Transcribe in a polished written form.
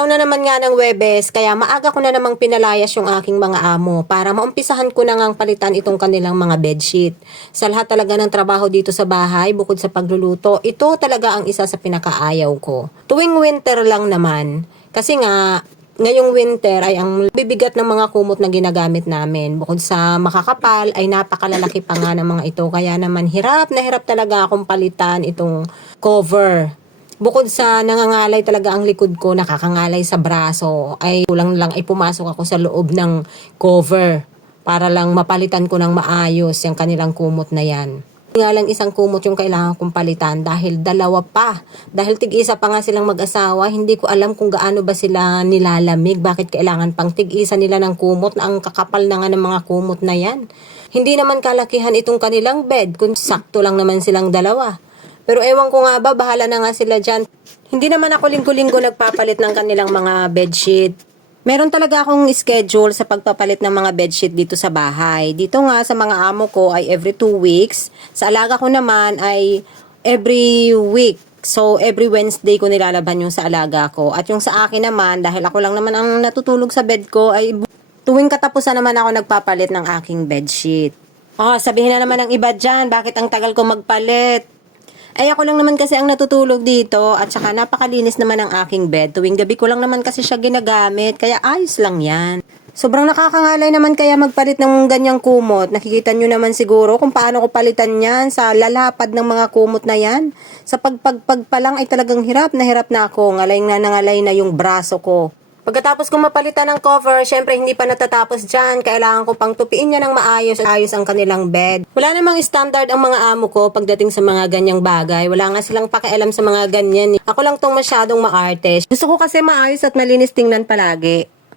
Araw na naman nga ng Huwebes, kaya maaga ko na namang pinalayas yung aking mga amo para maumpisahan ko na ngang palitan itong kanilang mga bedsheet. Sa lahat talaga ng trabaho dito sa bahay, bukod sa pagluluto, ito talaga ang isa sa pinakaayaw ko. Tuwing winter lang naman, kasi nga ngayong winter ay ang bibigat ng mga kumot na ginagamit namin. Bukod sa makakapal ay napakalalaki pa nga ng mga ito, kaya naman hirap na hirap talaga akong palitan itong cover. Bukod sa nangangalay talaga ang likod ko, nakakangalay sa braso, ay kulang lang ay pumasok ako sa loob ng cover para lang mapalitan ko ng maayos yung kanilang kumot na yan. Nga lang isang kumot yung kailangan kong palitan dahil dalawa pa. Dahil tig-isa pa nga silang mag-asawa, hindi ko alam kung gaano ba sila nilalamig, bakit kailangan pang tig-isa nila ng kumot na ang kakapal na nga ng mga kumot na yan. Hindi naman kalakihan itong kanilang bed, kung sakto lang naman silang dalawa. Pero ewan ko nga ba, bahala na nga sila dyan. Hindi naman ako linggo-linggo nagpapalit ng kanilang mga bedsheet. Meron talaga akong schedule sa pagpapalit ng mga bedsheet dito sa bahay. Dito nga sa mga amo ko ay every 2 weeks. Sa alaga ko naman ay every week. So every Wednesday ko nilalaban yung sa alaga ko. At yung sa akin naman, dahil ako lang naman ang natutulog sa bed ko, ay tuwing katapusan naman ako nagpapalit ng aking bedsheet. Sabihin na naman ng iba dyan, bakit ang tagal ko magpalit? Ay ako lang naman kasi ang natutulog dito at saka napakalinis naman ang aking bed. Tuwing gabi ko lang naman kasi siya ginagamit, kaya ayos lang yan. Sobrang nakakangalay naman kaya magpalit ng ganyang kumot. Nakikita nyo naman siguro kung paano ko palitan yan sa lalapad ng mga kumot na yan. Sa pagpagpag pa lang ay talagang hirap na ako. Ngalay na nangalay na yung braso ko. Pagkatapos kong mapalitan ng cover, syempre hindi pa natatapos dyan. Kailangan ko pang tupiin niya ng maayos ang kanilang bed. Wala namang standard ang mga amo ko pagdating sa mga ganyang bagay. Wala nga silang pakialam sa mga ganyan. Ako lang tong masyadong maarte. Gusto ko kasi maayos at malinis tingnan palagi.